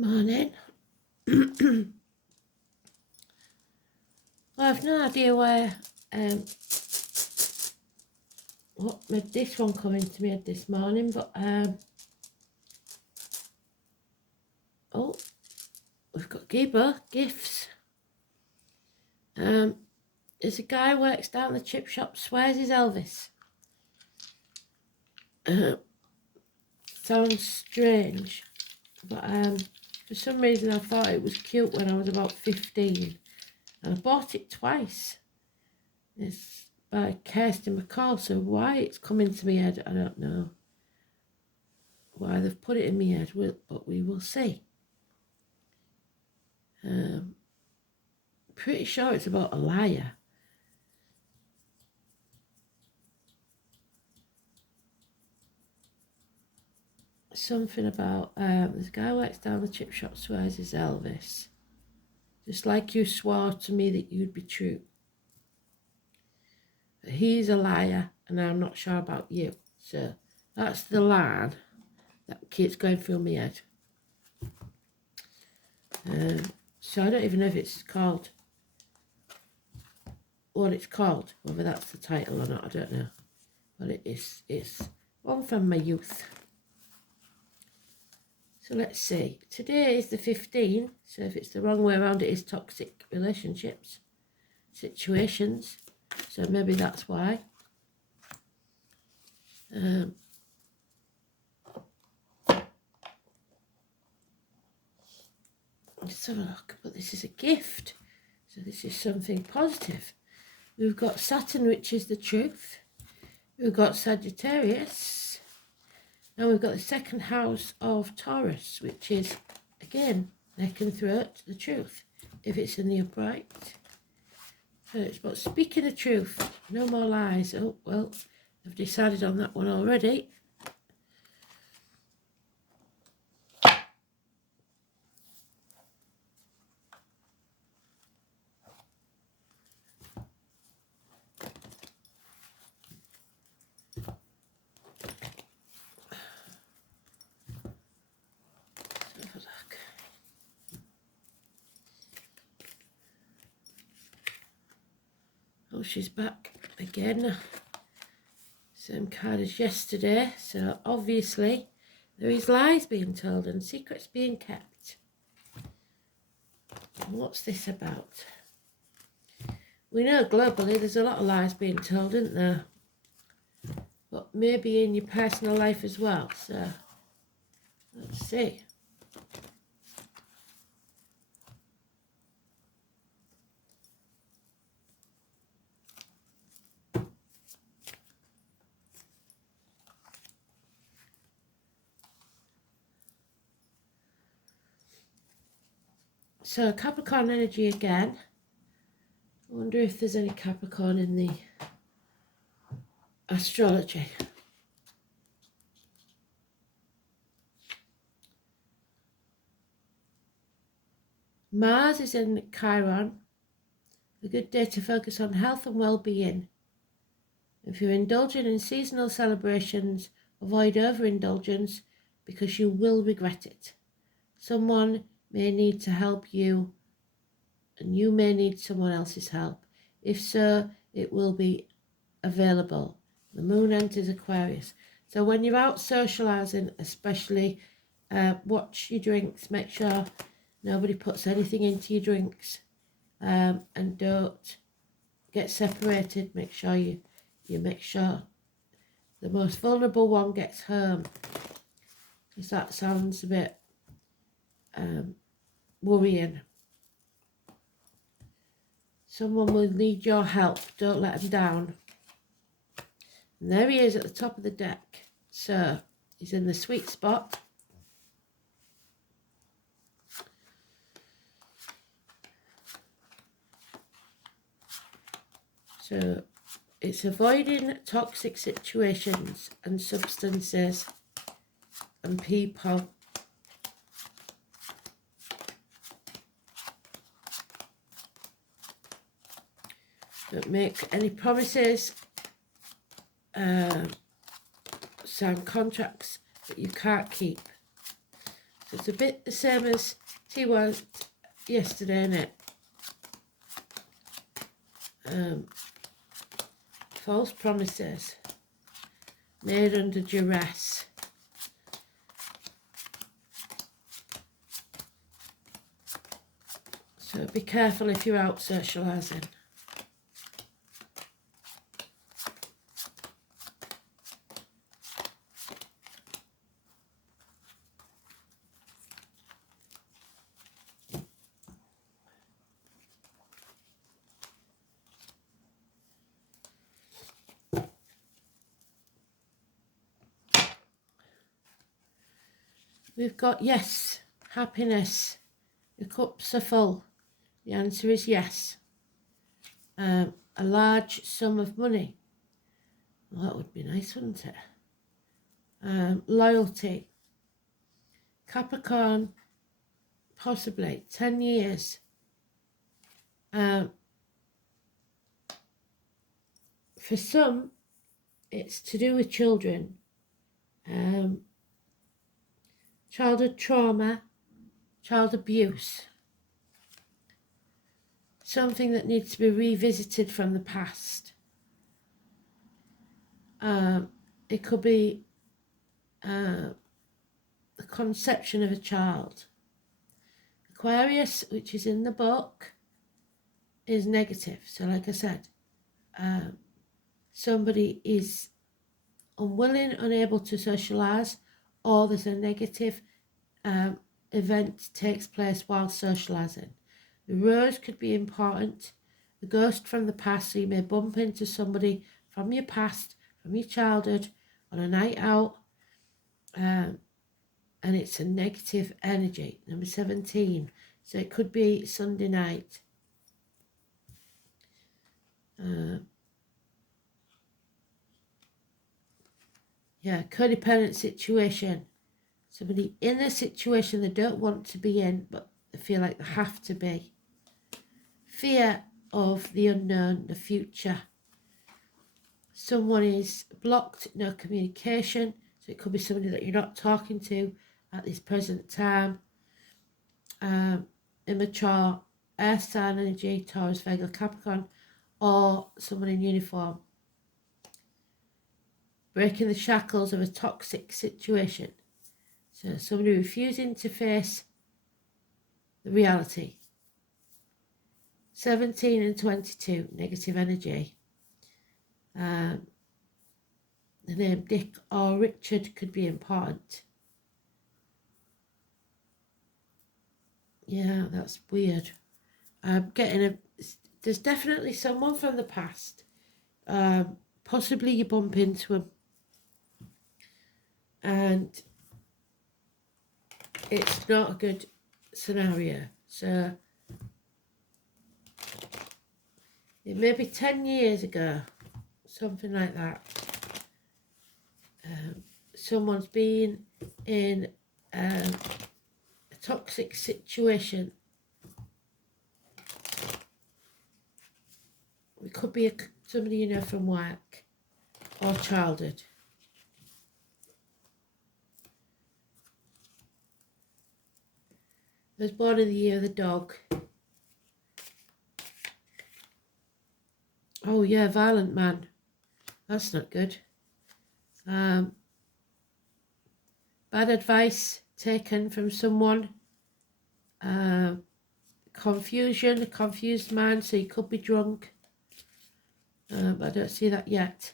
Morning. Well, I've no idea where what made this one come into my head this morning, but oh, we've got gifts. There's a guy who works down the chip shop, swears he's Elvis. Sounds strange, but for some reason I thought it was cute when I was about 15, and I bought it twice. It's by Kirsty McCall, so why it's come into my head, I don't know. Why they've put it in my head, but we will see. Pretty sure it's about a liar. Something about this guy who works down the chip shop, swears he's Elvis. Just like you swore to me that you'd be true. But he's a liar, and I'm not sure about you. So that's the line that keeps going through my head. So I don't even know if it's called what it's called, whether that's the title or not, I don't know. But it's one from my youth. So let's see. Today is the 15th, so if it's the wrong way around, it is toxic relationships, situations. So maybe that's why. Let's have a look. But this is a gift, so this is something positive. We've got Saturn, which is the truth. We've got Sagittarius. And we've got the second house of Taurus, which is, again, neck and throat, the truth, if it's in the upright. So it's about speaking the truth, no more lies. Oh, well, I've decided on that one already. Oh, she's back again. Same card as yesterday. So obviously there is lies being told and secrets being kept. And what's this about? We know globally there's a lot of lies being told, isn't there? But maybe in your personal life as well. So let's see. So Capricorn energy again. I wonder if there's any Capricorn in the astrology. Mars is in Chiron. A good day to focus on health and well-being. If you're indulging in seasonal celebrations, avoid overindulgence because you will regret it. Someone may need to help you and you may need someone else's help. If so, it will be available. The moon enters Aquarius. So when you're out socialising, especially, watch your drinks. Make sure nobody puts anything into your drinks, and don't get separated. Make sure you make sure the most vulnerable one gets home, because that sounds a bit worrying. Someone will need your help. Don't let them down. And there he is at the top of the deck. So he's in the sweet spot. So it's avoiding toxic situations and substances and people. Don't make any promises, sign contracts that you can't keep. So it's a bit the same as T was yesterday, isn't it? False promises made under duress. So be careful if you're out socialising. We've got yes, happiness. The cups are full. The answer is yes. A large sum of money. Well, that would be nice, wouldn't it? Loyalty. Capricorn, possibly 10 years. For some, it's to do with children. Childhood trauma, child abuse. Something that needs to be revisited from the past. It could be the conception of a child. Aquarius, which is in the book, is negative. So like I said, somebody is unwilling, unable to socialise, or there's a negative event takes place while socialising. The rose could be important. The ghost from the past, so you may bump into somebody from your past, from your childhood, on a night out, and it's a negative energy. Number 17, so it could be Sunday night. Yeah, codependent situation. Somebody in a situation they don't want to be in, but they feel like they have to be. Fear of the unknown, the future. Someone is blocked, no communication. So it could be somebody that you're not talking to at this present time. Immature, air sign energy, Taurus, Virgo, Capricorn, or someone in uniform. Breaking the shackles of a toxic situation. So somebody refusing to face the reality. 17 and 22, negative energy. The name Dick or Richard could be important. Yeah, that's weird. I'm getting there's definitely someone from the past. Possibly you bump into him. And it's not a good scenario. So it may be 10 years ago, something like that. Someone's been in a toxic situation. It could be somebody you know from work or childhood. I was born in the year of the dog. Oh yeah, violent man. That's not good. Bad advice taken from someone. Confusion, a confused man, so he could be drunk. But I don't see that yet.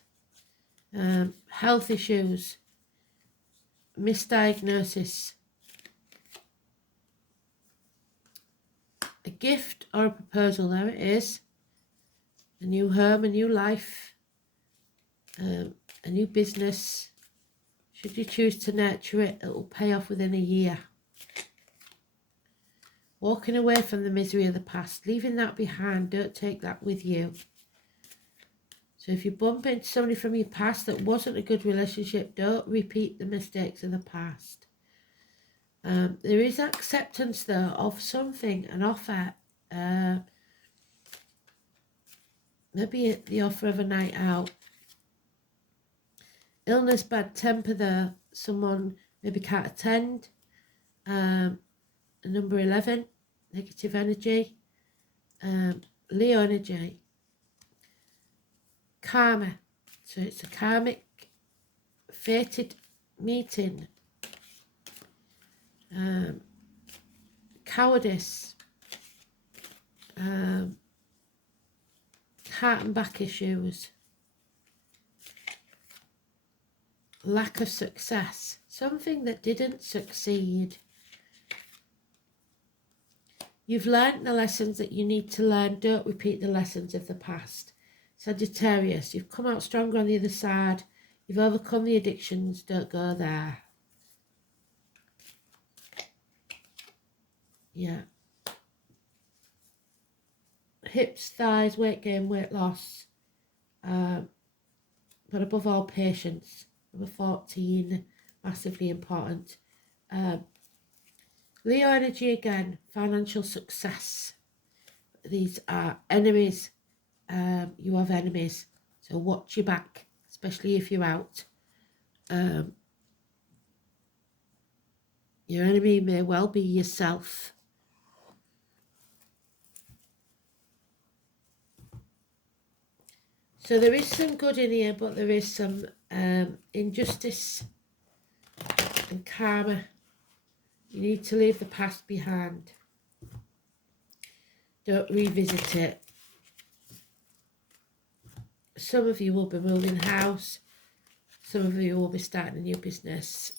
Health issues. Misdiagnosis. A gift or a proposal, there it is. A new home, a new life, a new business. Should you choose to nurture it, it will pay off within a year. Walking away from the misery of the past, leaving that behind, don't take that with you. So if you bump into somebody from your past that wasn't a good relationship, don't repeat the mistakes of the past. There is acceptance though of something, an offer, maybe the offer of a night out. Illness, bad temper though, someone maybe can't attend, Number 11, negative energy. Leo energy. Karma. So it's a karmic fated meeting. Cowardice. Heart and back issues. Lack of success. Something that didn't succeed. You've learnt the lessons that you need to learn. Don't repeat the lessons of the past. Sagittarius, you've come out stronger on the other side. You've overcome the addictions. Don't go there. Yeah. Hips, thighs, weight gain, weight loss. But above all, patience. Number 14, massively important. Leo energy again, financial success. These are enemies. You have enemies, so watch your back, especially if you're out. Your enemy may well be yourself. So there is some good in here, but there is some injustice and karma. You need to leave the past behind. Don't revisit it. Some of you will be moving house. Some of you will be starting a new business.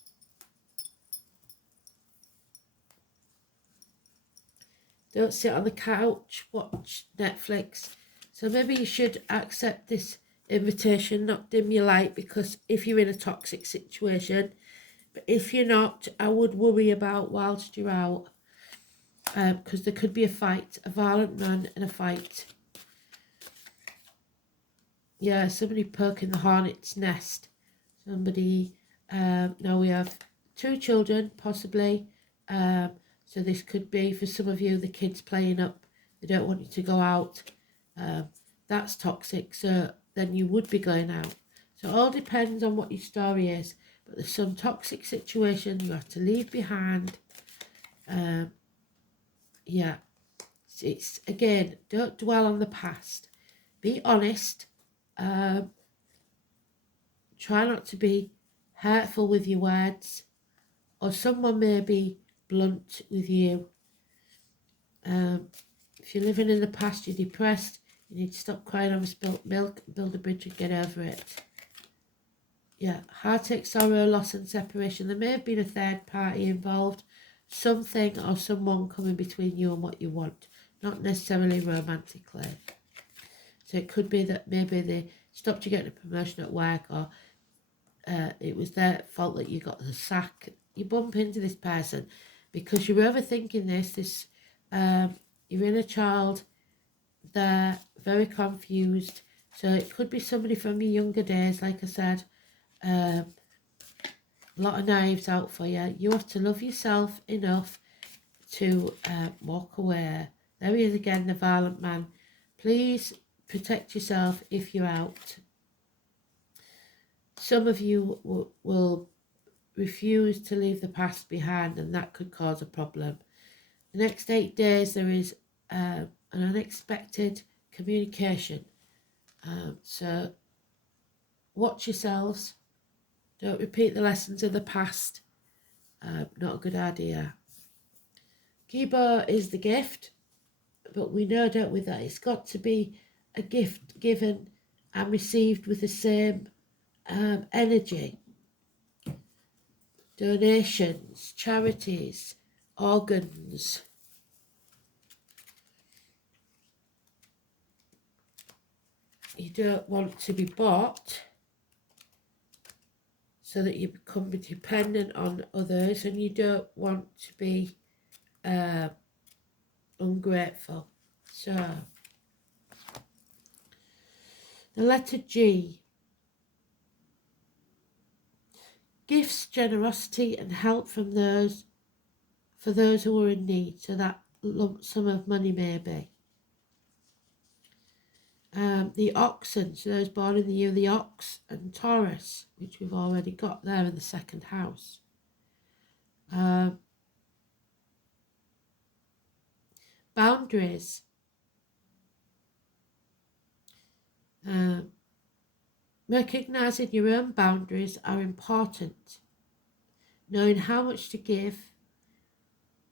Don't sit on the couch, watch Netflix. So maybe you should accept this invitation, not dim your light, because if you're in a toxic situation, but if you're not, I would worry about whilst you're out, because there could be a fight, a violent man and a fight. Yeah, somebody poking the hornet's nest. Somebody, now we have 2 children, possibly. So this could be, for some of you, the kids playing up. They don't want you to go out. That's toxic, so then you would be going out. So it all depends on what your story is. But there's some toxic situation you have to leave behind. Yeah. It's again, don't dwell on the past. Be honest. Try not to be hurtful with your words. Or someone may be blunt with you. If you're living in the past, you're depressed, you need to stop crying over spilt milk, build a bridge and get over it. Yeah, heartache, sorrow, loss and separation. There may have been a third party involved. Something or someone coming between you and what you want. Not necessarily romantically. So it could be that maybe they stopped you getting a promotion at work, or it was their fault that you got the sack. You bump into this person because you're overthinking this your inner child, they're very confused. So it could be somebody from your younger days, like I said. A lot of knives out for you. You have to love yourself enough to walk away. There he is again, the violent man. Please protect yourself if you're out. Some of you will refuse to leave the past behind, and that could cause a problem. The next 8 days there is an unexpected communication. So watch yourselves. Don't repeat the lessons of the past. Not a good idea. Kibo is the gift, but we know, don't we, that it's got to be a gift given and received with the same energy. Donations, charities, organs. You don't want to be bought so that you become dependent on others, and you don't want to be ungrateful. So the letter G. Gifts, generosity and help from those, for those who are in need. So that lump sum of money maybe. The oxen, so those born in the year of the ox, and Taurus, which we've already got there in the second house. boundaries. Recognizing your own boundaries are important. Knowing how much to give.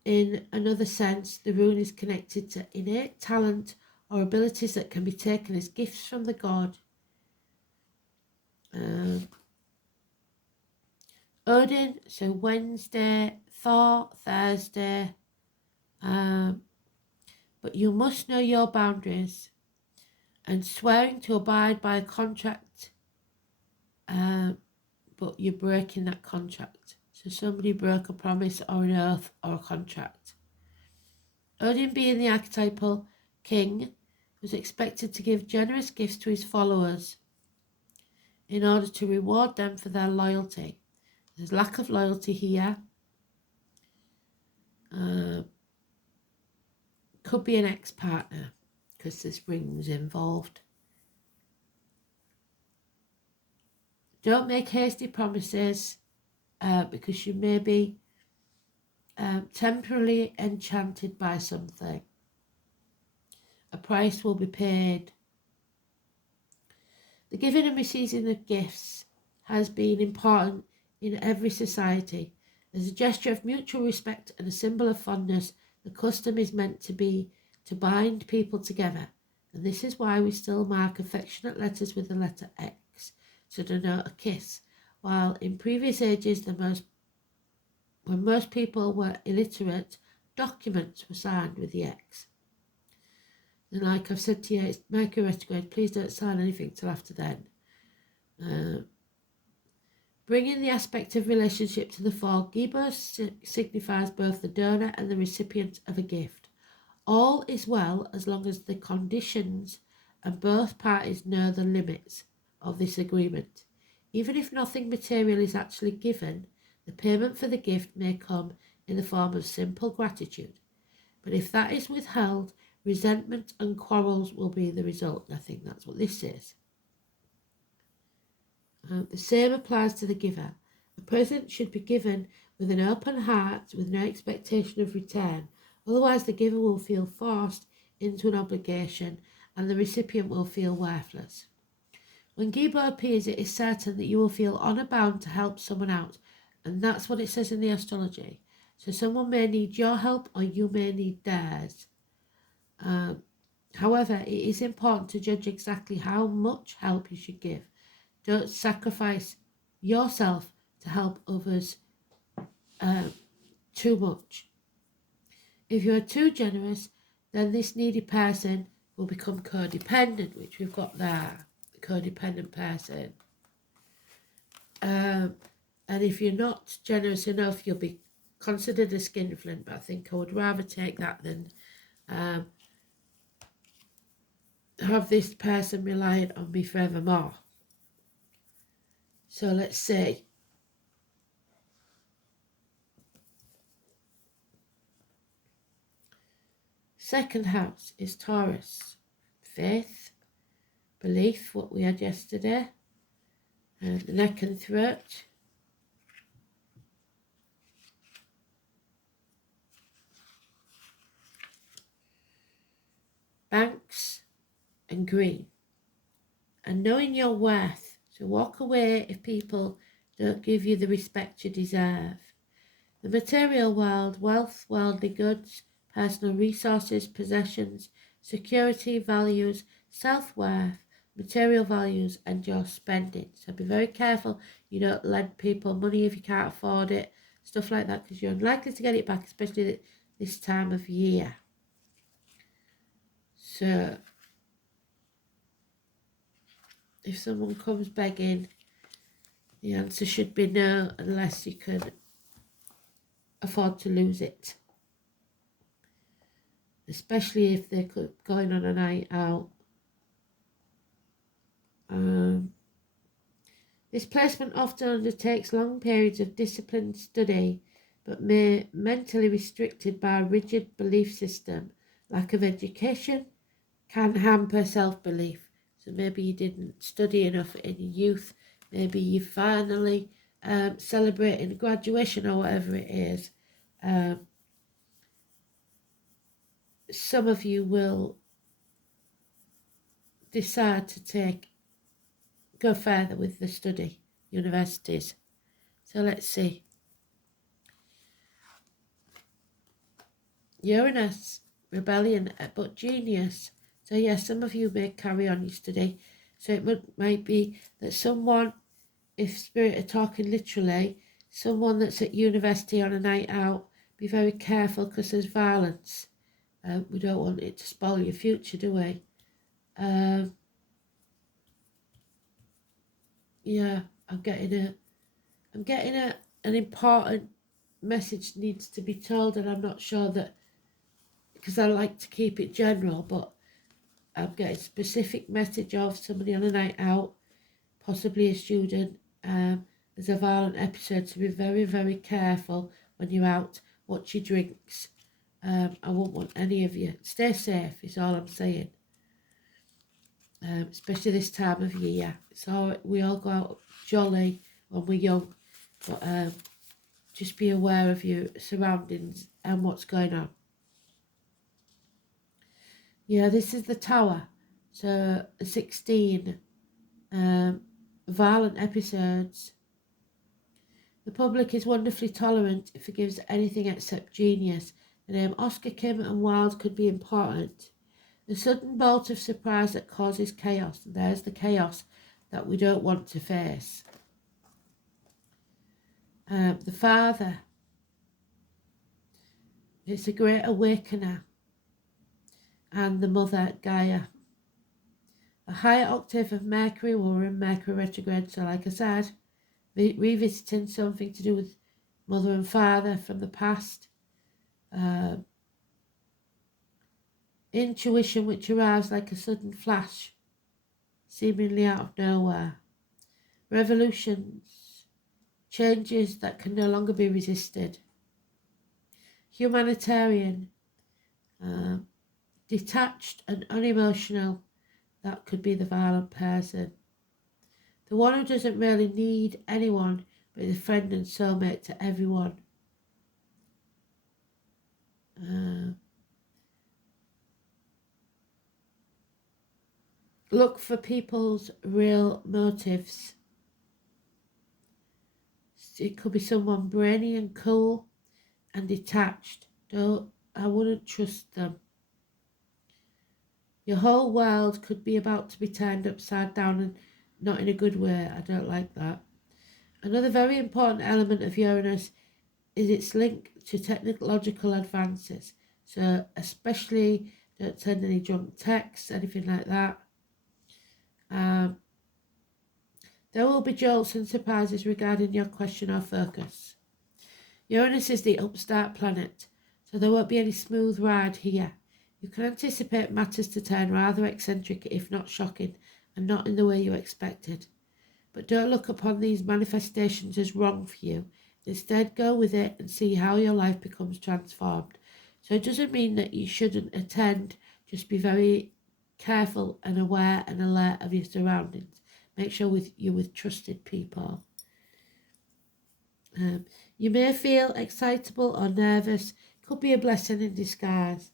In another sense, the rune is connected to innate talent or abilities that can be taken as gifts from the god. Odin, so Wednesday, Thor, Thursday. But you must know your boundaries, and swearing to abide by a contract, but you're breaking that contract. So somebody broke a promise or an oath or a contract. Odin, being the archetypal king, was expected to give generous gifts to his followers in order to reward them for their loyalty. There's lack of loyalty here. Could be an ex-partner because there's rings involved. Don't make hasty promises because you may be temporarily enchanted by something. A price will be paid. The giving and receiving of gifts has been important in every society. As a gesture of mutual respect and a symbol of fondness, the custom is meant to be to bind people together. And this is why we still mark affectionate letters with the letter X to denote a kiss, while in previous ages, when most people were illiterate, documents were signed with the X. And like I've said to you, it's Mercury retrograde, please don't sign anything till after then. Bringing the aspect of relationship to the fore, Gibos signifies both the donor and the recipient of a gift. All is well as long as the conditions and both parties know the limits of this agreement. Even if nothing material is actually given, the payment for the gift may come in the form of simple gratitude. But if that is withheld, resentment and quarrels will be the result. I think that's what this is. The same applies to the giver. A present should be given with an open heart, with no expectation of return. Otherwise, the giver will feel forced into an obligation and the recipient will feel worthless. When Gibo appears, it is certain that you will feel honour bound to help someone out, and that's what it says in the astrology. So someone may need your help or you may need theirs. However, it is important to judge exactly how much help you should give. Don't sacrifice yourself to help others too much. If you are too generous, then this needy person will become codependent, which we've got there, the codependent person. And if you're not generous enough, you'll be considered a skinflint, but I think I would rather take that than have this person reliant on me forevermore. So let's see. Second house is Taurus. Faith, belief, what we had yesterday. The neck and throat. Banks and green. And knowing your worth. So walk away if people don't give you the respect you deserve. The material world, wealth, worldly goods, personal resources, possessions, security, values, self-worth, material values, and your spending. So be very careful you don't lend people money if you can't afford it, stuff like that, because you're unlikely to get it back, especially this time of year. So if someone comes begging, the answer should be no, unless you can afford to lose it. Especially if they're going on a night out. This placement often undertakes long periods of disciplined study, but may mentally restricted by a rigid belief system. Lack of education can hamper self-belief. So maybe you didn't study enough in your youth. Maybe you finally celebrating graduation or whatever it is. some of you will decide to go further with the study, universities. So let's see. Uranus, rebellion, but genius. So yes, some of you may carry on your study. So it might be that someone, if spirit are talking literally, someone that's at university on a night out, be very careful because there's violence. We don't want it to spoil your future, do we? Yeah, I'm getting an important message needs to be told, and I'm not sure that, because I like to keep it general, but I'm getting a specific message of somebody on a night out, possibly a student. There's a violent episode, so be very, very careful when you're out. Watch your drinks. I won't want any of you. Stay safe is all I'm saying. Especially this time of year. We all go out jolly when we're young, but just be aware of your surroundings and what's going on. Yeah, this is the Tower. So 16 violent episodes. The public is wonderfully tolerant. It forgives anything except genius. The name Oscar, Kim and Wilde could be important. The sudden bolt of surprise that causes chaos. And there's the chaos that we don't want to face. The Father. It's a great awakener. And the Mother, Gaia. A higher octave of Mercury. We're in Mercury retrograde, so like I said, revisiting something to do with mother and father from the past. Intuition which arrives like a sudden flash, seemingly out of nowhere. Revolutions, changes that can no longer be resisted. Humanitarian, detached and unemotional, that could be the violent person. The one who doesn't really need anyone, but is a friend and soulmate to everyone. Look for people's real motives. It could be someone brainy and cool and detached. I wouldn't trust them. Your whole world could be about to be turned upside down, and not in a good way. I don't like that. Another very important element of Uranus is its link to technological advances. So especially don't send any junk texts, anything like that. There will be jolts and surprises regarding your question or focus. Uranus is the upstart planet, so there won't be any smooth ride here. You can anticipate matters to turn rather eccentric, if not shocking, and not in the way you expected. But don't look upon these manifestations as wrong for you. Instead, go with it and see how your life becomes transformed. So it doesn't mean that you shouldn't attend, just be very careful and aware and alert of your surroundings. Make sure you're with trusted people. You may feel excitable or nervous. Could be a blessing in disguise,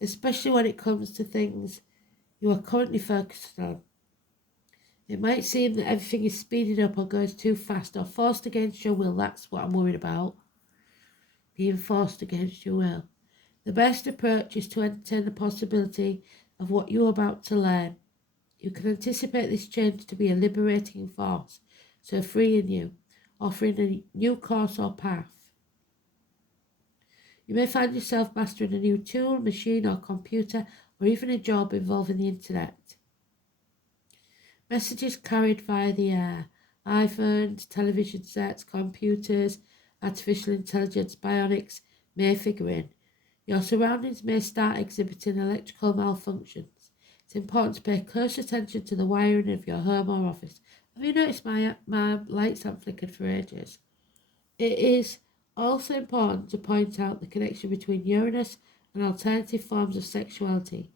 especially when it comes to things you are currently focused on. It might seem that everything is speeding up or goes too fast or forced against your will. That's what I'm worried about. Being forced against your will. The best approach is to entertain the possibility of what you're about to learn. You can anticipate this change to be a liberating force, so freeing you, offering a new course or path. You may find yourself mastering a new tool, machine or computer, or even a job involving the internet. Messages carried via the air, iPhones, television sets, computers, artificial intelligence, bionics may figure in. Your surroundings may start exhibiting electrical malfunctions. It's important to pay close attention to the wiring of your home or office. Have you noticed my lights haven't flickered for ages? It is also important to point out the connection between Uranus and alternative forms of sexuality.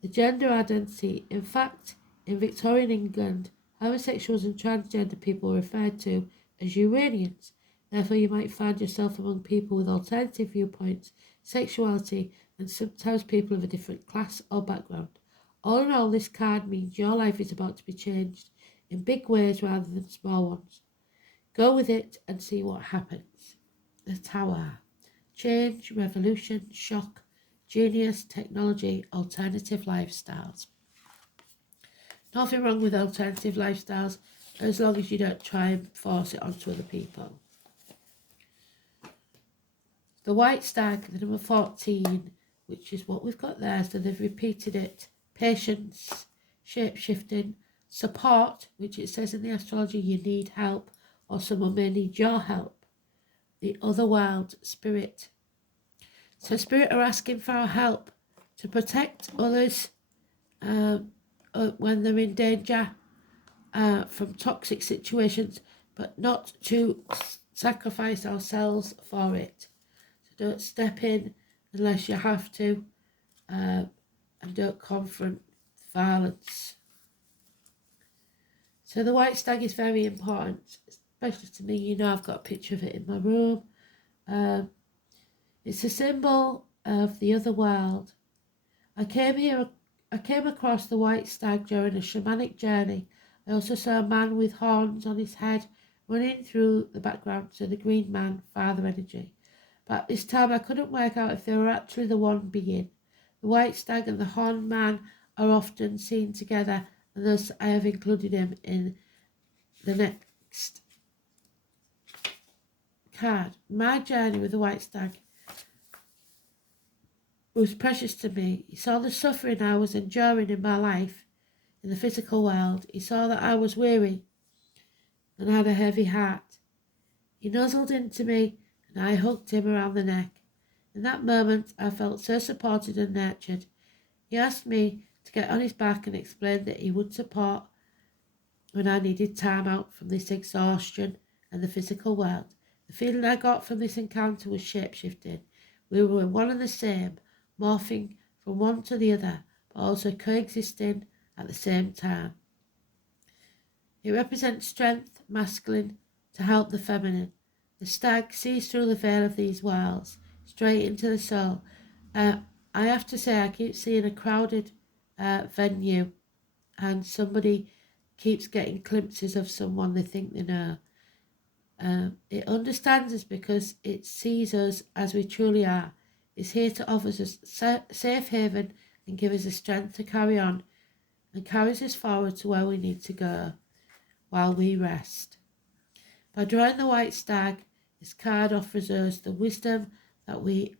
The gender identity, in fact, in Victorian England, homosexuals and transgender people were referred to as Uranians. Therefore, you might find yourself among people with alternative viewpoints, sexuality, and sometimes people of a different class or background. All in all, this card means your life is about to be changed in big ways rather than small ones. Go with it and see what happens. The Tower. Change, revolution, shock, genius, technology, alternative lifestyles. Nothing wrong with alternative lifestyles as long as you don't try and force it onto other people. The White Stag, the number 14, which is what we've got there, so they've repeated it. Patience, shape-shifting, support, which it says in the astrology you need help or someone may need your help. The other world, spirit. So spirit are asking for our help to protect others when they're in danger from toxic situations, but not to sacrifice ourselves for it. So don't step in unless you have to, and don't confront violence. So the White Stag is very important, especially to me. You know, I've got a picture of it in my room. It's a symbol of the other world. I came across the White Stag during a shamanic journey. I also saw a man with horns on his head running through the background to the green man, father energy. But at this time I couldn't work out if they were actually the one being. The White Stag and the horned man are often seen together, and thus I have included him in the next card. My journey with the White Stag was precious to me. He saw the suffering I was enduring in my life in the physical world. He saw that I was weary and had a heavy heart. He nuzzled into me and I hugged him around the neck. In that moment I felt so supported and nurtured. He asked me to get on his back and explained that he would support when I needed time out from this exhaustion and the physical world. The feeling I got from this encounter was shape-shifting. We were one and the same, morphing from one to the other, but also coexisting at the same time. It represents strength, masculine, to help the feminine. The stag sees through the veil of these worlds, straight into the soul. I have to say, I keep seeing a crowded venue, and somebody keeps getting glimpses of someone they think they know. It understands us because it sees us as we truly are. It's here to offer us a safe haven and give us the strength to carry on, and carries us forward to where we need to go while we rest. By drawing the White Stag, this card offers us the wisdom that we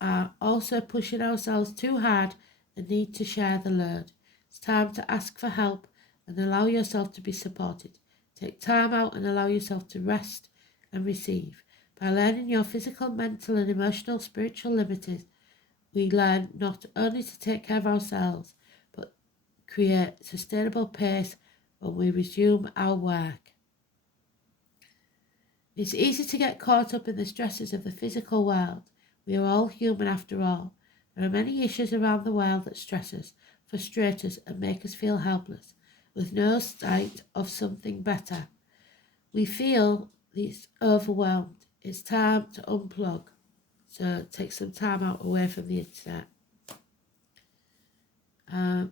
are also pushing ourselves too hard and need to share the load. It's time to ask for help and allow yourself to be supported. Take time out and allow yourself to rest and receive. By learning your physical, mental and emotional spiritual limits, we learn not only to take care of ourselves, but create sustainable pace when we resume our work. It's easy to get caught up in the stresses of the physical world. We are all human after all. There are many issues around the world that stress us, frustrate us and make us feel helpless, with no sight of something better. We feel this overwhelmed. It's time to unplug. So take some time out away from the internet. And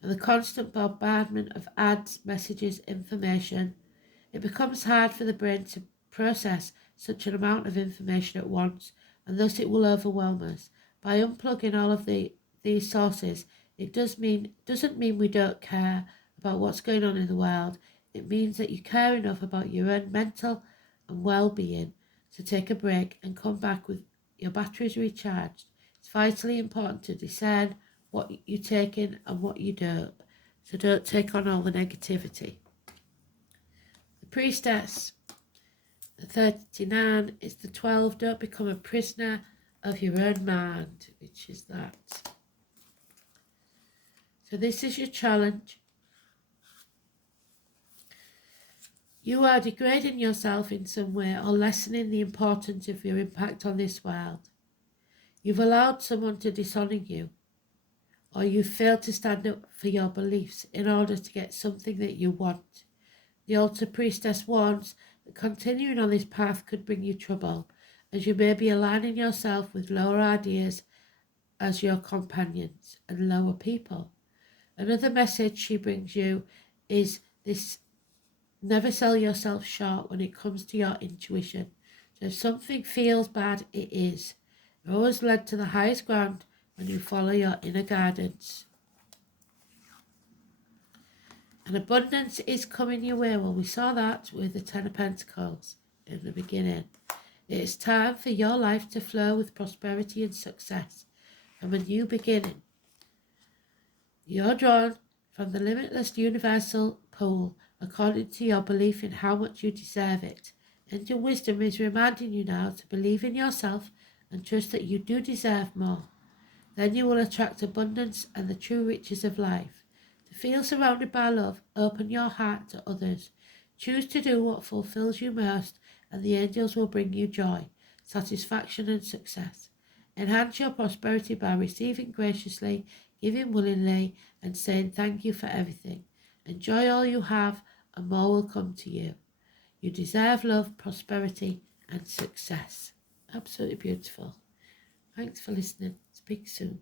the constant bombardment of ads, messages, information. It becomes hard for the brain to process such an amount of information at once, and thus it will overwhelm us. By unplugging all of these sources, it doesn't mean we don't care about what's going on in the world. It means that you care enough about your own mental and well-being to take a break and come back with your batteries recharged. It's vitally important to discern what you take in and what you don't. So don't take on all the negativity. The Priestess, the 39, is the 12. Don't become a prisoner of your own mind, which is that. So this is your challenge. You are degrading yourself in some way or lessening the importance of your impact on this world. You've allowed someone to dishonour you, or you failed to stand up for your beliefs in order to get something that you want. The altar priestess warns that continuing on this path could bring you trouble, as you may be aligning yourself with lower ideas as your companions and lower people. Another message she brings you is this: never sell yourself short when it comes to your intuition. So if something feels bad, it is. You're always led to the highest ground when you follow your inner guidance. And abundance is coming your way. Well, we saw that with the Ten of Pentacles in the beginning. It is time for your life to flow with prosperity and success from a new beginning. You're drawn from the limitless universal pool according to your belief in how much you deserve it. And your wisdom is reminding you now to believe in yourself and trust that you do deserve more. Then you will attract abundance and the true riches of life. To feel surrounded by love, open your heart to others. Choose to do what fulfills you most, and the angels will bring you joy, satisfaction, and success. Enhance your prosperity by receiving graciously, giving willingly, and saying thank you for everything. Enjoy all you have, and more will come to you. You deserve love, prosperity, and success. Absolutely beautiful. Thanks for listening. Speak soon.